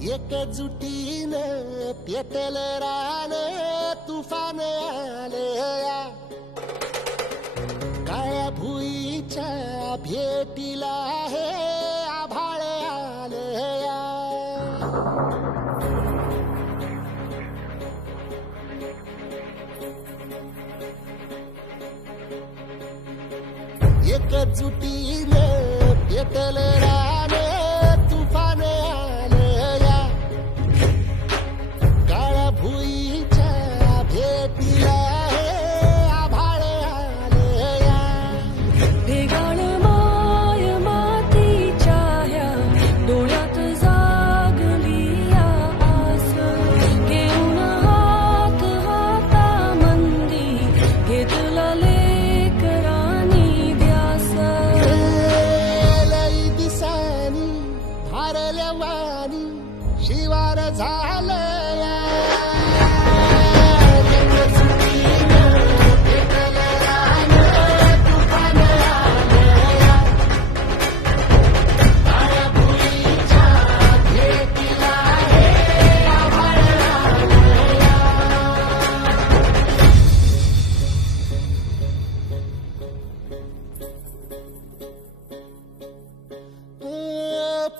एकजुटीनं पेटलं रान तुफान आलया काळ्या भुईच्या भेटीला हे आभाळ आलया एकजुटीनं पेटलं रान तुफान आलया काळ्या भुईच्या भेटीला हे आभाळ आलया भेगाण माय मातीच्या ह्या डोळ्यात जागली या आस घेऊन हात हातामंदी घेतला लेकरांनी ध्यास लई दिसानी भारल्या वाणी शिवार झालया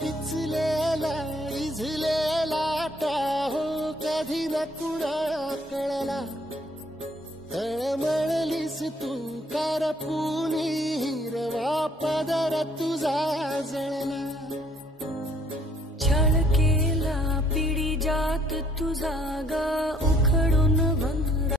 पिचलेला विझलेला टाहो कधी न कुणा कळला तळमळलीस तू करपुनी हिरवा पदर तुझा जळला छळ केला पिढी जात तुझा ग